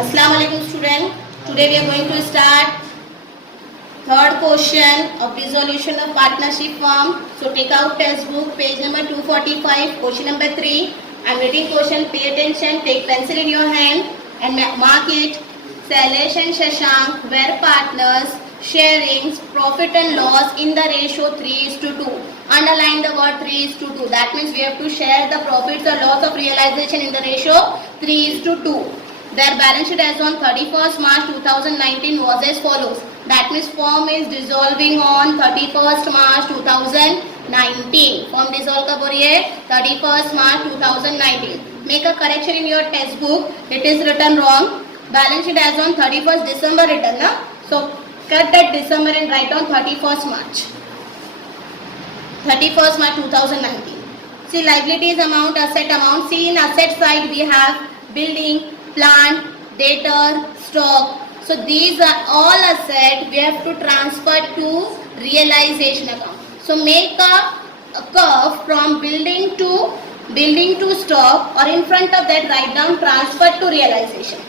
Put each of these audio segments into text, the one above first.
Assalamu alaikum student. Today we are going to start third question of dissolution of partnership firm. So take out textbook page number 245 question number 3. I am reading question, pay attention, take pencil in your hand and mark it. Shailesh and Shashank were partners sharing profit and loss in the ratio 3:2. Underline the word 3:2. That means we have to share the profits or loss of realization in the ratio 3:2. Their balance sheet as on 31st March 2019 was as follows. That means firm is dissolving on 31st March 2019. Firm dissolve कब हो रही है? 31st March 2019. Make a correction in your textbook. It is written wrong. Balance sheet as on 31st December written na. So cut that December and write down 31st March. 31st March 2019. See liabilities amount, asset amount. See in asset side we have building, plant, debtor, stock. So these are all assets we have to transfer to realization account. So make a curve from building to stock or in front of that write down transfer to realization.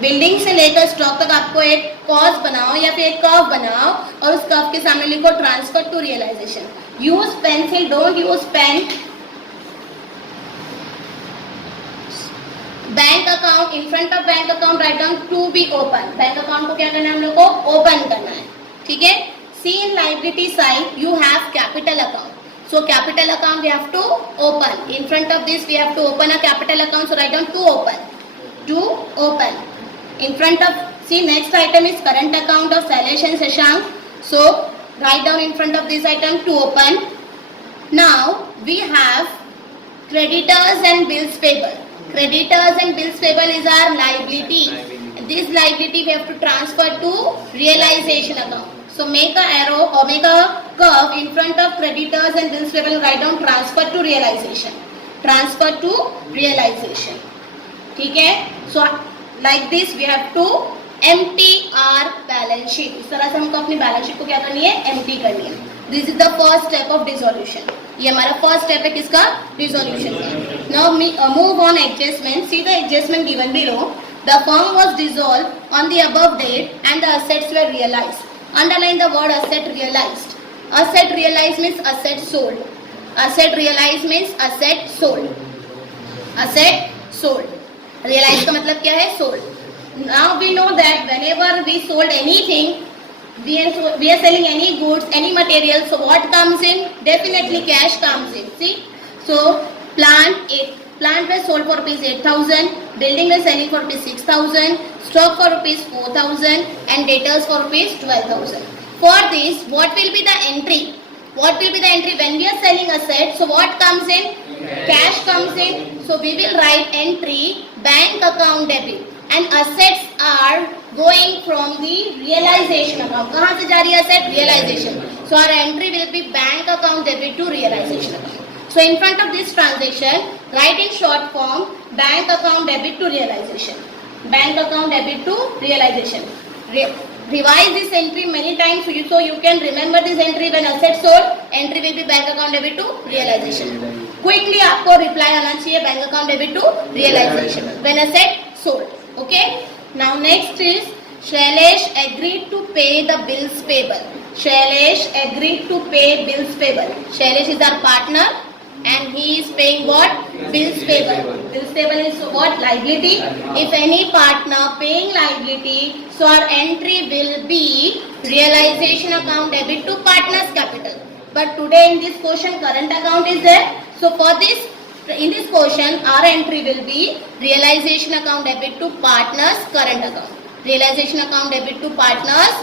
Building से लेकर stock तक आपको एक cause बनाओ या फिर एक curve बनाओ और उस कर्व के सामने लिखो transfer to realisation. Use pencil, don't use pen. Bank account, in front of bank account write down to be open. Bank account को क्या करना है हम लोग को? ओपन करना है. ठीक है. See in liability side you have capital account. So capital account we have to open. In front of this we have to open a capital account. So write down to open. To open. In front of, see next item is current account of Shailesh and Shashank. So write down in front of this item to open. Now we have creditors and bills payable. Creditors and bills payable is our liability. This liability we have to transfer to realization account. So make a arrow or make a curve in front of creditors and bills payable. Write down transfer to realization. Transfer to realization. ठीक है. So like this we have to empty our balance sheet. इस तरह से हमको अपनी balance sheet को क्या करनी है? empty करनी है. This is the first step of dissolution. ये हमारा first step है किसका? dissolution का. Now move on adjustment. See the adjustment given below. The firm was dissolved on the above date and the assets were realized. Underline the word asset realized. Asset realized means asset sold. Asset realized means asset sold. Asset sold. Realized का मतलब क्या है? sold. Now we know that whenever we sold anything, we are selling any goods, any material. So what comes in? Definitely cash comes in. See, so plant was sold for rupees 8,000, building was selling for rupees 6,000, stock for rupees 4,000, and debtors for rupees 12,000. For this, what will be the entry? What will be the entry when we are selling assets? So what comes in? Cash comes in. So we will write entry bank account debit, and assets are going from the realization account. कहाँ से जा रही है asset? Realization. So our entry will be bank account debit to realization account. So in front of this transaction, write in short form bank account debit to realization. Bank account debit to realization. Revise this entry many times so you can remember this entry. When asset sold, entry will be bank account debit to realization. Quickly आपको reply आना चाहिए bank account debit to realization when asset sold. Okay. Now next is Shailesh agreed to pay the bills payable. Shailesh agreed to pay bills payable. Shailesh is our partner and he is paying what? Bills payable. Bills payable is what? Liability. If any partner paying liability, so our entry will be realization account debit to partner's capital. But today in this question current account is there. So for this, in this question our entry will be realization account debit to partner's current account. Realization account debit to partners.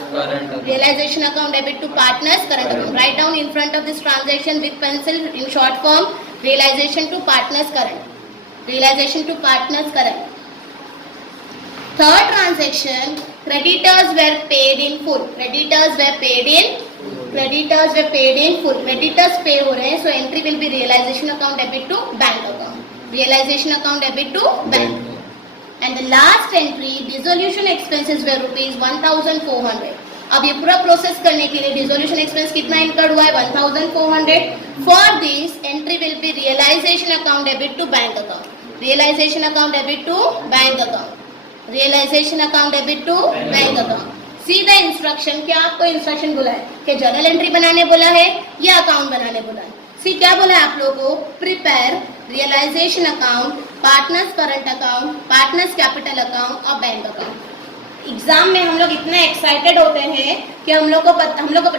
Realization account debit to partners current account. Write down in front of this transaction with pencil in short form. Realization to partners current. Realization to partners current. Third transaction, creditors were paid in full. Creditors were paid in full. Creditors pay हो रहे हैं. So entry will be realization account debit to bank account. Realization account debit to bank. And the last entry, dissolution expenses were rupees 1,400. अब ये पूरा process करने के लिए dissolution expense कितना इनकर्ड हुआ है? 1,400. For this entry will be realisation account debit to bank account. Realisation account debit to bank account. Realisation account debit to bank account. सीधा इंस्ट्रक्शन, क्या आपको इंस्ट्रक्शन बोला है कि जर्नल एंट्री बनाने बोला है या अकाउंट बनाने बोला है? सी क्या बोला है आप लोगों को? Prepare realisation account, partners current account, partners capital account और बैंक अकाउंट। एग्जाम में हम लोग इतने एक्साइटेड होते हैं कि हम लोग को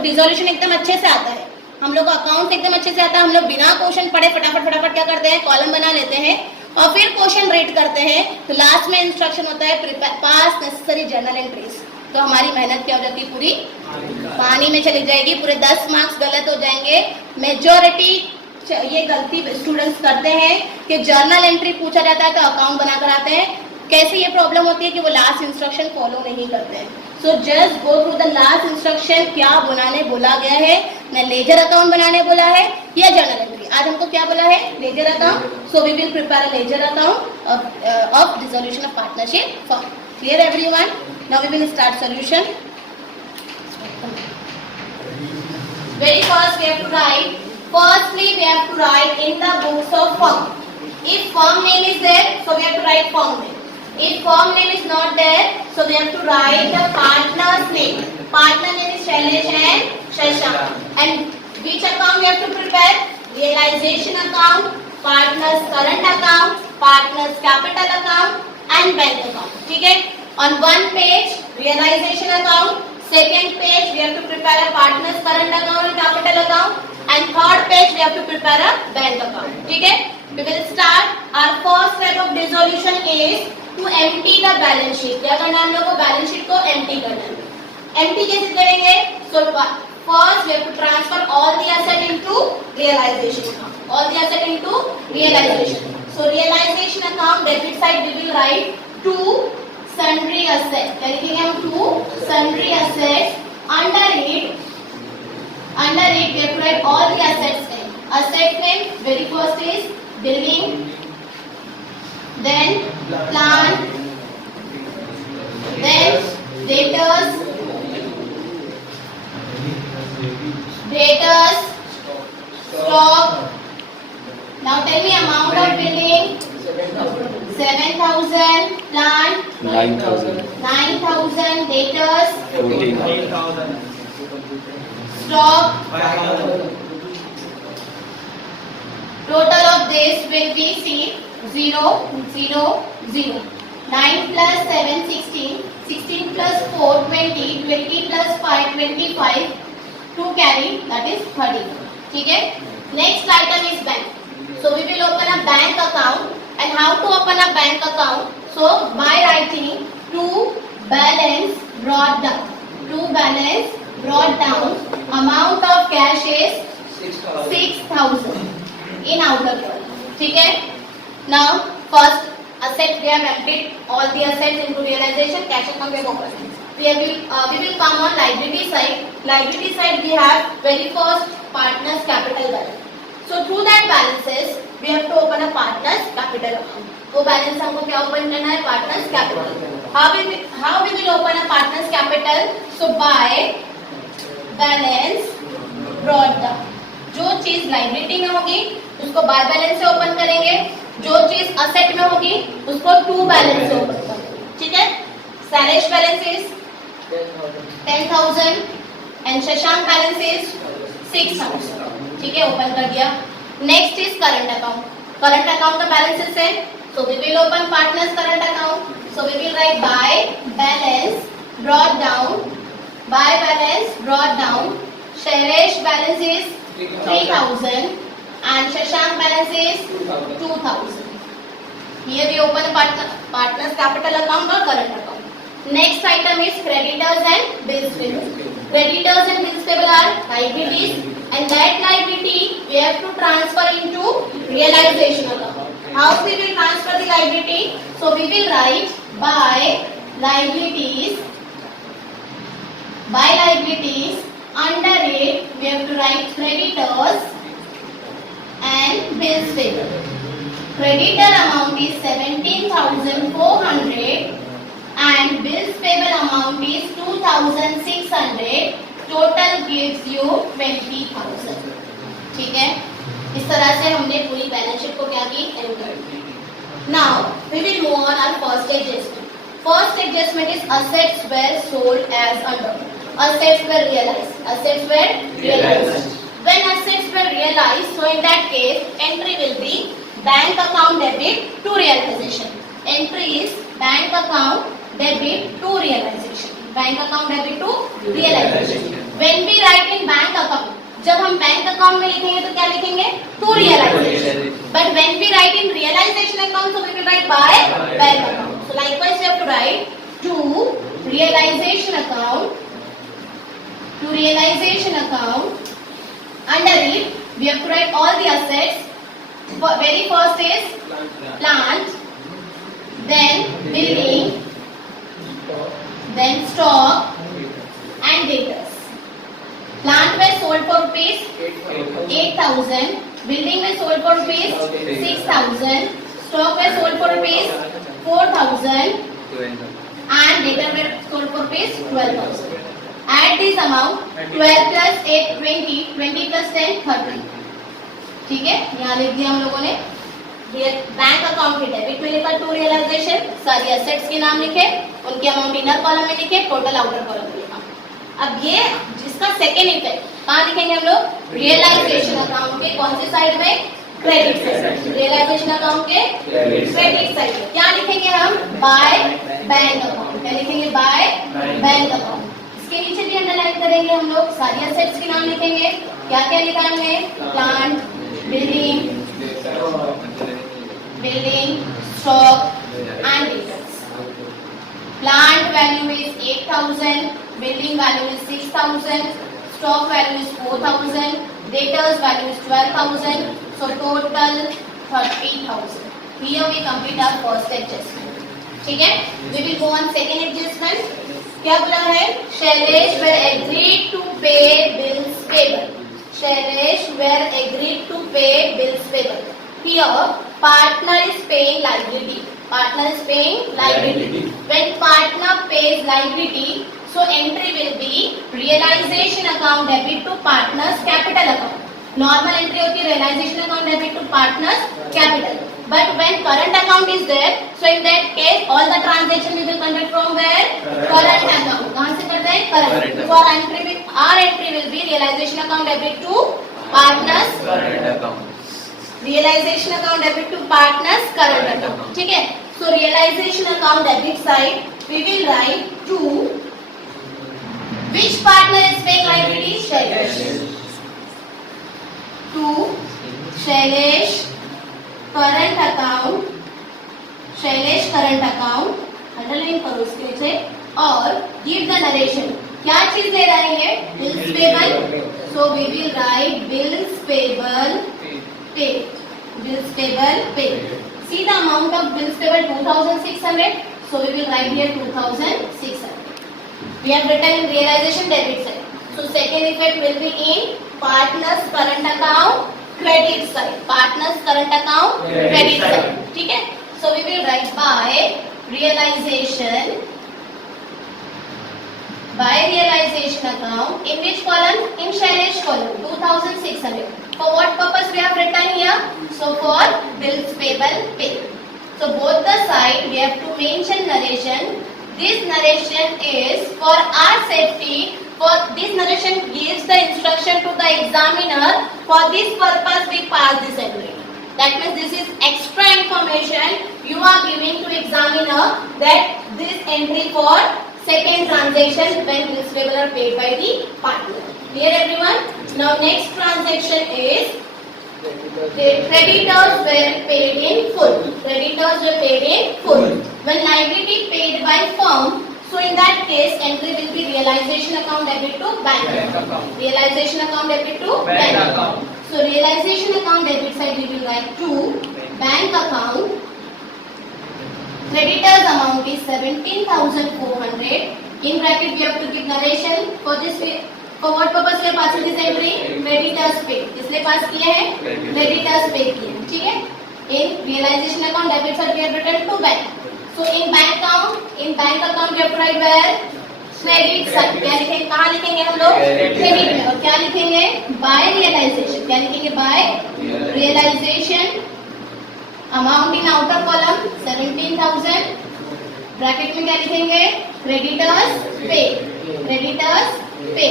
डिसोल्यूशन एकदम अच्छे से आता है, हम लोग को अकाउंट एकदम अच्छे से आता है। हम लोग बिना क्वेश्चन पढ़े फटाफट क्या करते हैं, कॉलम बना लेते हैं और फिर क्वेश्चन रीड करते हैं। तो लास्ट में इंस्ट्रक्शन होता है पास नेसेसरी जर्नल एंट्रीज। तो हमारी मेहनत क्या हो जाती है? पूरी पानी में चली जाएगी, पूरे 10 मार्क्स गलत हो जाएंगे। मेजॉरिटी ये गलती स्टूडेंट्स करते हैं कि जर्नल एंट्री पूछा जाता है तो अकाउंट बना कर आते हैं। कैसे ये प्रॉब्लम होती है कि वो लास्ट इंस्ट्रक्शन फॉलो नहीं करते हैं। So just go through the last instruction, क्या बनाने बोला गया है, न लेजर अकाउंट बनाने बोला है या जर्नल एंट्री। आज हमको क्या बोला है? Ledger account. So we will prepare a ledger account of dissolution of partnership firm. Clear everyone? Now we will start solution. Very first we have to write. Firstly we have to write in the books of firm. If firm name is there, so we have to write firm name. If firm name is not there, so we have to write the partner's name. Partner name is Shailesh and Shashank. And which account we have to prepare? Realization account, partner's current account, partner's capital account and bank account. ठीक है? On one page realization account, second page we have to prepare a partner's current account and capital account, and third page we have to prepare a bank account. ठीक है? We will start. Our first step of dissolution is to empty the balance sheet. क्या करना है हम लोग को? Balance sheet को empty करना है। empty कैसे करेंगे? So first we have to transfer all the asset into realization account. All the asset into realization. So realization account debit side we will write to sundry assets. क्या लिखेंगे हम? to sundry assets. Under it we have to write all the assets name. Asset name very first is building, then plant, then debtors, stock. Now tell me amount of building. 7,000, plant 9,000, 9,000, debtors 14,000, stock. Total of this will be 0, 0, 0. 9 plus 7, 16. 16 plus 4, 20. 20 plus 5, 25. 2 carry, that is 30. ठीक है? Next item is bank. So we will open a bank account. And how to open a bank account? So by writing to balance brought down. To balance brought down. Amount of cash is 6,000 in outer column. ठीक है? Now first asset we have emptied all the assets into realization. Cash account we have opened. We will come on liability side. Liability side we have very first partners capital balance. So through that balances we have to open a partners capital account. वो balance हमको क्या open करना है? Partners capital. How we will open a partners capital? So by balance brought down. जो चीज liability में होगी उसको बाय बैलेंस से ओपन करेंगे, जो चीज असेट में होगी उसको टू बैलेंस से ओपन करेंगे. ठीक है? Shailesh balance is 10,000 and Shashank balance is 6,000. ठीक है? ओपन कर दिया. Next is current account. Current account का बैलेंसेस है, so we will open partners current account. So we will write by balance brought down. By balance brought down. Shailesh balance is 3,000 and Shashank balance is 2,000. Here we open partners capital account or current account. Next item is creditors and bills payable. Creditors and bills payable are liabilities, and that liability we have to transfer into realization account. How we will transfer the liability? So we will write by liabilities. By liabilities, under it we have to write creditors and bills payable. Creditor amount is 17,400 and bills payable amount is 2,600. Total gives you 20,000. ठीक है? इस तरह से हमने पूरी balance sheet को क्या की? Enter. Now we will move on our first stage adjustment. First adjustment is assets were sold as under. Assets were realized. Assets were realized. When assets were realized, so in that case, entry will be bank account debit to realization. Entry is bank account debit to realization. Bank account debit to realization. When we write in bank account, जब हम bank account में लिखेंगे तो क्या लिखेंगे? To realisation. But when we write in realisation account so we will write by bank account. So likewise we have to write to realisation account. To realization account, under it we have to write all the assets. Very first is plant, then building, then stock and debtors. Plant was sold for rupees 8,000, building was sold for rupees 6,000, stock was sold for rupees 4,000 and debtors were sold for rupees 12,000. Add this amount 12 plus 8 20, 20 plus 10 30. ठीक है, यहाँ लिख दिया हम लोगों ने. Bank account की debit में लिखा टू रियलाइजेशन, सारी एसेट्स के नाम लिखे, उनके अमाउंट इनर कॉलम में लिखे, टोटल आउटर कॉलम में लिखा. अब ये जिसका सेकेंड इफेक्ट कहाँ लिखेंगे हम लोग? रियलाइजेशन अकाउंट के कौन सी साइड में? Credit side. रियलाइजेशन अकाउंट के क्रेडिट साइड में क्या लिखेंगे हम? Bye bank account. क्या लिखेंगे? Bye bank account. इसके नीचे भी अंडरलाइन करेंगे हम लोग, सारी एसेट्स के नाम लिखेंगे. क्या क्या लिखा हमने? Plant, building, stock and debtors. Plant value is 8,000, building value is 6,000, stock value is 4,000, debtors value is 12,000, so total 30,000. Here we complete our first adjustment. ठीक है, we will go on second adjustment. क्या बोला है? Shailesh were agreed to pay bills payable. Shailesh were agreed to pay bills payable. Here partner is paying liability. Partner is paying liability. When partner pays liability, so entry will be realization account debit to partners capital account. Normal entry होती है realization account debit to partners capital. But when current account is there, so in that case all the transaction we will conduct from where? Current account. कहाँ से करते हैं? Current. So our entry will be realization account debit to partners current account. Realization account debit to partners current account. ठीक है? So realization account debit side we will write to which partner is paying liability? Shailesh. To Shailesh current account, Shailesh current account. Underline करो इसके नीचे और give the narration. क्या चीज ले रहे हैं? Bills payable. So we will write bills payable pay. Bills payable pay. See the amount of bills payable 2,600. So we will write here 2,600. We have written in realisation debit side. So second effect will be in partners current account credit side. Partners current account credit side. ठीक है, so we will write by realisation account in which column? In Shailesh column 2,600. For what purpose we have written here? So for bills payable pay. So both the side we have to mention narration. This narration is for our safety. For this narration gives the instruction to the examiner. For this purpose we pass this entry. That means this is extra information you are giving to examiner that this entry for second transaction when bills payable are paid by the partner. Clear everyone? Now next transaction is the creditors were paid in full. Creditors were paid in full. When liability paid by firm, so in that case entry will be realization account debit to bank account. Realization account debit to bank account. So realization account debit side we will write to bank account. Creditors amount is 17,400. In bracket we have to give narration. For this for what purpose we have passed this entry? Creditors pay. इसलिए पास किया है creditors pay किया है. ठीक है, in realization account debit side we have written to bank. So in bank account we have to write where? Credit side. क्या लिखेंगे? कहाँ लिखेंगे हम लोग? Credit में. और क्या लिखेंगे? By realization. क्या लिखेंगे? By realization. Amount in outer column 17,000. Bracket में क्या लिखेंगे? क्रेडिटर्स पे, क्रेडिटर्स पे।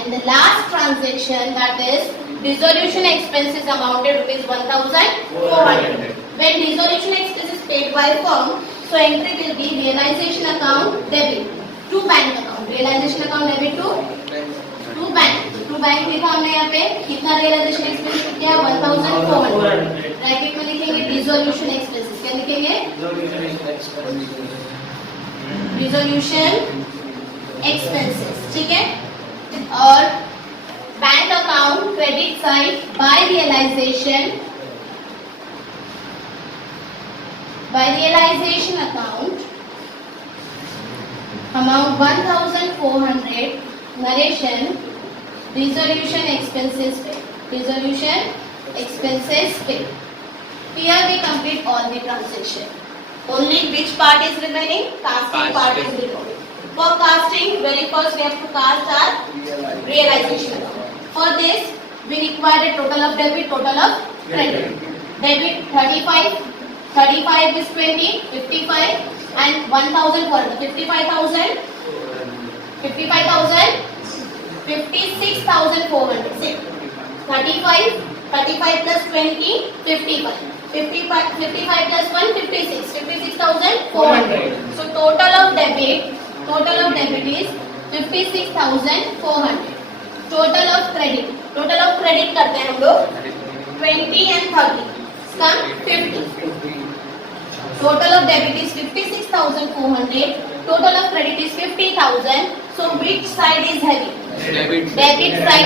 And the last transaction, that is dissolution expenses amounted rupees 1,400. When dissolution expenses paid by firm, so entry will be realization account debit to bank account. Realization account debit to bank. To bank लिखा हमने यहाँ पे, कितना realization expenses किया? 1,400. Bracket में लिखेंगे dissolution expenses. क्या लिखेंगे? Dissolution expenses. ठीक है? और bank account credit side by realisation account amount 1,400 narration dissolution expenses pay, dissolution expenses pay. Here we complete all the transaction. Only which part is remaining? Casting part is remaining. For casting, very first we have to cast our realization account. For this, we require a total of debit, total of credit. Debit 35, 35 is 20, 55 and 1,000 for 55,000, 55,000, 56,400. 35, 35 plus 20, 55. 55 plus 1, 56. 56,400. So total of debit is 56,400. Total of credit करते हैं हम लोग 20 and 30. इसका 50. Total of debit is 56,400. Total of credit is 50,000. So which side is heavy? Debit side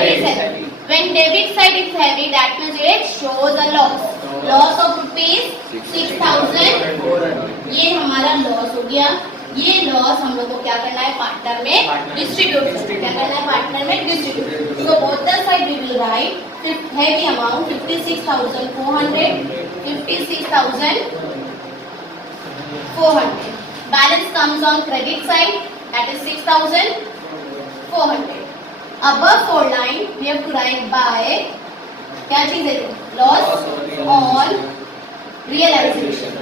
is heavy. When debit side is heavy, that means it shows a loss. Loss of rupees 6,000. ये हमारा loss हो गया। ये loss हम लोग को क्या करना है? पार्टनर में डिस्ट्रीब्यूट क्या करना है? पार्टनर में distribute. So both the side we will write heavy amount 56,400, 56,400. Balance comes on credit side, that is 6,400. Above 4 line we have to write by क्या चीज है? Loss on realisation.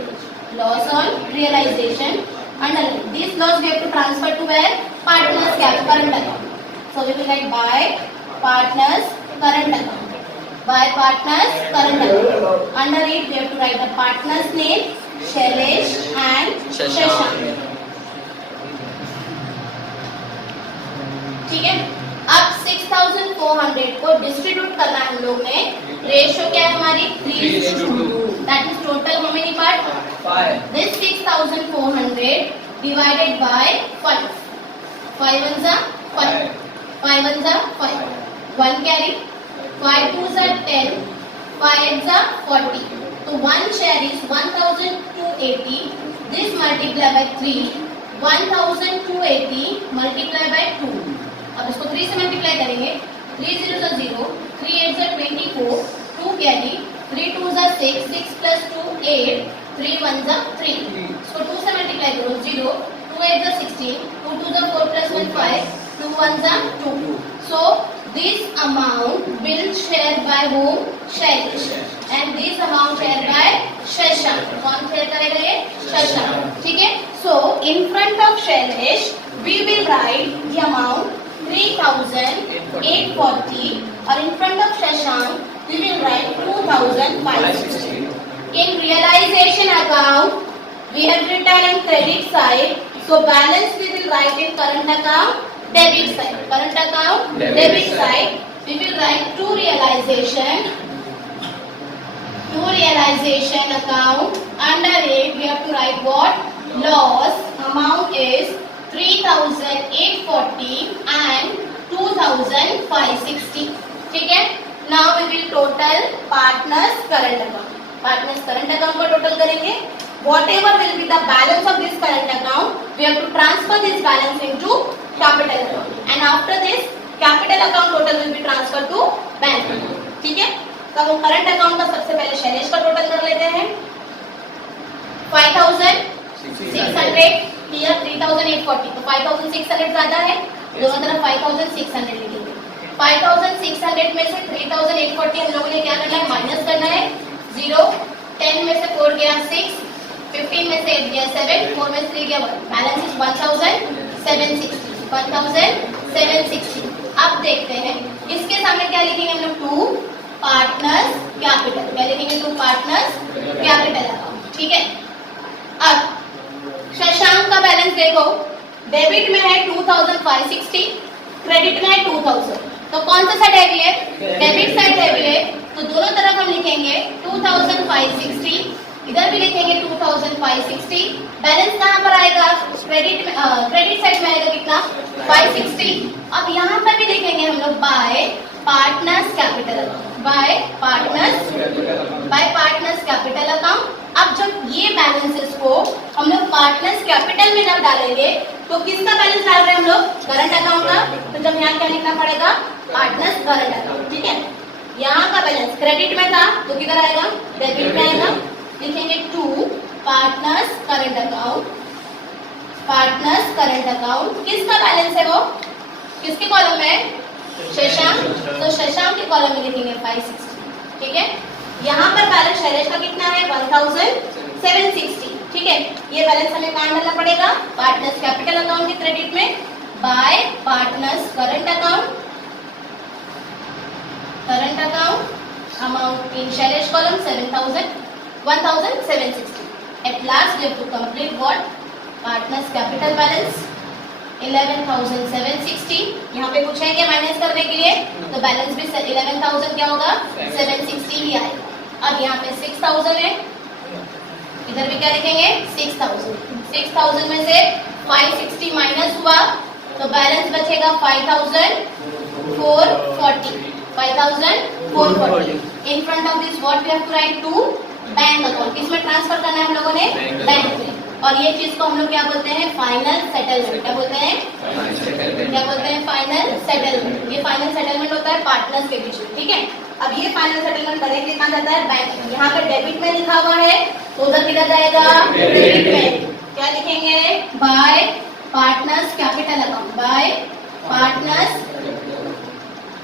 Loss on realization. Under this loss we have to transfer to where? Partners current account. So we will write by partners current account. By partners current account. Under it we have to write the partners name, Shailesh and Shashank. ठीक है? अब 6,400 को distribute करना है हम लोग ने। Ratio क्या है हमारी? 3:2. That is total how many part? 5. This 6,400 divided by 5. 5 ones are 5. 5 ones are 5. 1 carry. 5 twos are 10. 5 eights are 40. So one share is 1,280. This multiplied by 3. 1,280 multiplied by 2. अब इसको 3 से मल्टीप्लाई करेंगे। 3 zeros are 0, 3 eights are 24, 2 carry, 3 twos are 6, 6 plus 2 8, 3 ones are 3. इसको 2 से multiply करो। 0, 2 eights are 16, 2 twos are 4 plus 1 5, 2 ones are 2. So this amount will share by whom? Shailesh. And this amount share by Shashank. कौन share करेगा ये? Shashank. ठीक है? So in front of Shailesh we will write the amount 3,840, or in front of Shashank we will write 2,560. In realization account we have written in credit side, so balance we will write in current account debit side. Current account debit side we will write to realization account. Under it we have to write what? Loss amount is 3,840 and 2,560. ठीक है? Now we will total partners current account. Partners current account को total करेंगे. Whatever will be the balance of this current account, we have to transfer this balance into capital account. And after this, capital account total will be transferred to bank account. ठीक है? तो हम current account का सबसे पहले शैलेश का total कर लेते हैं. 5,600. Here 3,840. तो 5,600 ज्यादा है, दोनों तरफ 5,600 लिखेंगे। 5,600 में से 3,840 हम लोगों ने क्या करना है? माइनस करना है। 0, 10 में से 4 गया 6, 15 में से 8 गया 7, 4 में से 3 गया 1, बैलेंस इज 1760. अब देखते हैं इसके सामने क्या लिखेंगे हम लोग, 2 पार्टनर्स कैपिटल. क्या लिखेंगे, 2 पार्टनर्स कैपिटल अकाउंट. ठीक है. अब शशांक का बैलेंस देखो, डेबिट में है 2560, क्रेडिट में है 2000. तो कौन सा साइड हैवी है, डेबिट साइड हैवी है. तो दोनों तरफ हम लिखेंगे 2560, इधर भी लिखेंगे 2560. बैलेंस कहाँ पर आएगा, क्रेडिट साइड में आएगा कितना, 560. अब यहाँ पर भी लिखेंगे हम लोग bye partners capital account, bye partners capital account. अब जब ये बैलेंसेस को हम लोग पार्टनर्स कैपिटल में जब डालेंगे तो किसका बैलेंस डाल रहे हैं हम लोग, करंट अकाउंट का. तो जब यहाँ क्या लिखना पड़ेगा, पार्टनर्स करंट अकाउंट. ठीक है. यहाँ का बैलेंस क्रेडिट में था तो किधर आएगा, डेबिट में आएगा. लिखेंगे 2 पार्टनर्स करंट अकाउंट. किसका बैलेंस है, वो किसके कॉलम में है, शशांक. तो शशांक के कॉलम में लिखेंगे 560. ठीक है. यहाँ पर बैलेंस शैलेश का कितना है, 1760. ठीक है. ये बैलेंस हमें कहाँ डालना पड़ेगा, पार्टनर्स कैपिटल अकाउंट के क्रेडिट में, bye partners current account amount in Shailesh column 1760. At last we have to complete what, partners capital balance 11,760. यहाँ पे पूछेंगे माइनस करने के लिए, तो बैलेंस भी 11,000 क्या होगा, 760 ही आएगा. अब यहाँ पे 6,000 है, इधर भी क्या लिखेंगे 6,000 में से 560 माइनस हुआ तो बैलेंस बचेगा 5,440. In front of this what we have to write, to bank account. किसमें ट्रांसफर करना है हम लोगों ने, बैंक में. और ये चीज को हम लोग क्या बोलते हैं, फाइनल सेटलमेंट. क्या बोलते हैं, फाइनल सेटलमेंट. ये फाइनल सेटलमेंट होता है पार्टनर्स के बीच में. ठीक है. अब ये फाइनल सेटलमेंट डायरेक्टली कहाँ जाता है, बैंक में. यहाँ पे डेबिट में लिखा हुआ है तो उधर किधर जाएगा, क्रेडिट में. क्या लिखेंगे, bye partners capital account, bye partners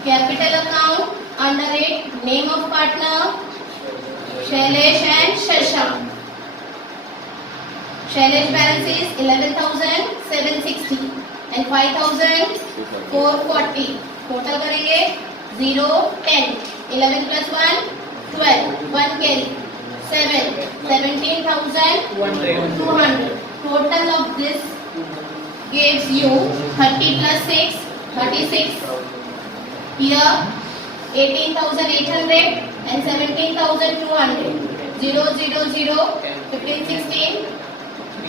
capital account. Under it, name of partner Shailesh and Shashank. Shailesh balance is 11,760 and 5,440. Total करेंगे 0, 10, 11 plus 1, 12, 1 carry, 7, 17,200. Total of this gives you 30 plus 6, 36. Here 18,800 and 17,200. 0, 0, 0, 15, 16,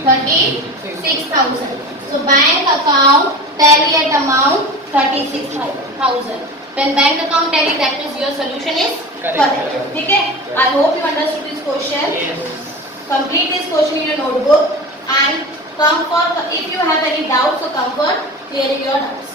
36,000. So bank account tally at amount 36,000. When bank account tally, that means your solution is correct. ठीक है. I hope you understood this question. Complete this question in your notebook and come for, if you have any doubts, so come for clearing your doubts.